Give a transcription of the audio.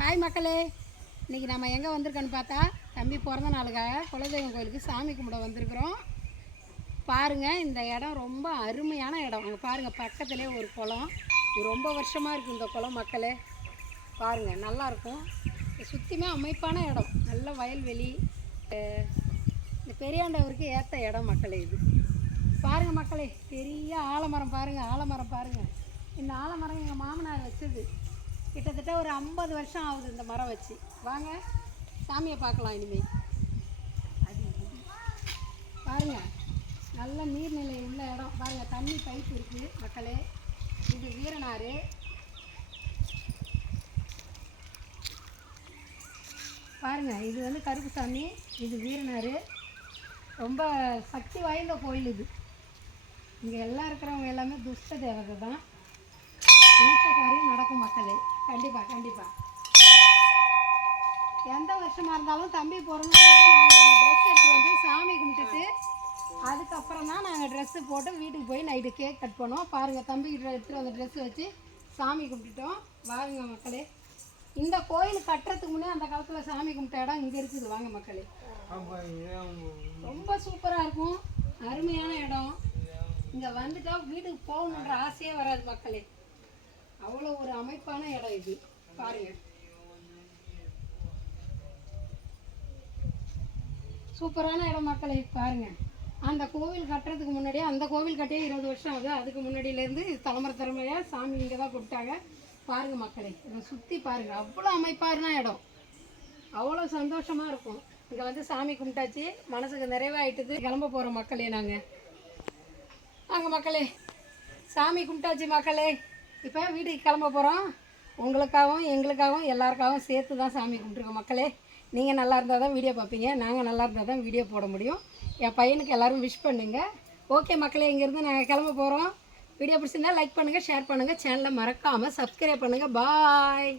Hi மக்களே, இன்றைக்கி நம்ம எங்கே வந்திருக்கோன்னு பார்த்தா தம்பி பிறந்த நாளுக்காக குலதெய்வம் கோயிலுக்கு சாமி கும்பிட வந்திருக்கிறோம். பாருங்கள், இந்த இடம் ரொம்ப அருமையான இடம். அங்கே பாருங்கள், பக்கத்துலேயே ஒரு குளம். இது ரொம்ப வருஷமாக இருக்குது இந்த குளம். மக்களே பாருங்கள், நல்லாயிருக்கும். சுற்றியுமே அமைப்பான இடம், நல்ல வயல்வெளி. இந்த பெரியாண்டவருக்கு ஏற்ற இடம் மக்களே. இது பாருங்கள் மக்களே, பெரிய ஆலமரம் பாருங்கள், ஆலமரம் பாருங்கள். இந்த ஆலமரம் எங்கள் மாமனார் வச்சது. கிட்டத்தட்ட ஒரு 50 வருஷம் ஆகுது இந்த மரம் வச்சு. வாங்க சாமியை பார்க்கலாம். இனிமேல் பாருங்கள், நல்ல நீர்நிலை உள்ள இடம். பாருங்கள், தண்ணி பைப் இருக்குது மக்களே. இது வீரனாறு. பாருங்கள், இது வந்து கருப்புசாமி, இது வீரனாறு. ரொம்ப சக்தி வாய்ந்த கோயில் இது. இங்கே எல்லாம் இருக்கிறவங்க எல்லாமே துஷ்ட தேவதை தான். நினைச்ச காரியம் நடக்கும் மக்களே. கண்டிப்பாக கண்டிப்பாக எந்த வருஷமாக இருந்தாலும் தம்பி பிறந்த நாங்கள் ட்ரெஸ் எடுத்துகிட்டு வந்து சாமி கும்பிட்டுட்டு அதுக்கப்புறம் தான் நாங்கள் ட்ரெஸ்ஸு போட்டு வீட்டுக்கு போய் நைட்டு கேக் கட் பண்ணோம். பாருங்கள், தம்பி எடுத்துகிட்டு வந்த ட்ரெஸ்ஸு வச்சு சாமி கும்பிட்டுட்டோம். வாங்க மக்களே, இந்த கோயில் கட்டுறதுக்கு முன்னே அந்த காலத்தில் சாமி கும்பிட்ட இடம் இங்கே இருக்குது. வாங்க மக்களே, ரொம்ப சூப்பராக இருக்கும், அருமையான இடம். இங்கே வந்துட்டா வீட்டுக்கு போகணுன்ற ஆசையே வராது மக்களே. அவ்வளோ ஒரு அமைப்பான இடம் இது. பாருங்க, சூப்பரான இடம் மக்களே. பாருங்க, அந்த கோவில் கட்டுறதுக்கு முன்னாடியே, அந்த கோவில் கட்டியே 20 வருஷம் ஆகுது. அதுக்கு முன்னாடியிலேருந்து தலைமுறை தலைமுறையாக சாமி இங்கே தான் கொடுத்தாங்க. பாருங்க மக்களே, இதை சுற்றி பாருங்க, அவ்வளோ அமைப்பான இடம், அவ்வளோ சந்தோஷமாக இருக்கும். இங்கே வந்து சாமி கும்பிட்டாச்சு, மனசுக்கு நிறைவாயிட்டுது. கிளம்ப போகிற மக்களே நாங்கள் மக்களே சாமி கும்பிட்டாச்சு மக்களே. இப்போ வீட்டுக்கு கிளம்ப போகிறோம். உங்களுக்காகவும் எங்களுக்காகவும் எல்லாருக்காகவும் சேர்த்து தான் சாமி கும்பிட்ருக்கோம் மக்களே. நீங்கள் நல்லா இருந்தால் தான் வீடியோ பார்ப்பீங்க, நாங்கள் நல்லா இருந்தால் தான் வீடியோ போட முடியும். என் பையனுக்கு எல்லோரும் விஷ் பண்ணுங்கள். ஓகே மக்களே, இங்கேருந்து நாங்கள் கிளம்ப போகிறோம். வீடியோ பிடிச்சிருந்தால் லைக் பண்ணுங்கள், ஷேர் பண்ணுங்கள், சேனலை மறக்காமல் சப்ஸ்கிரைப் பண்ணுங்கள். பாய்.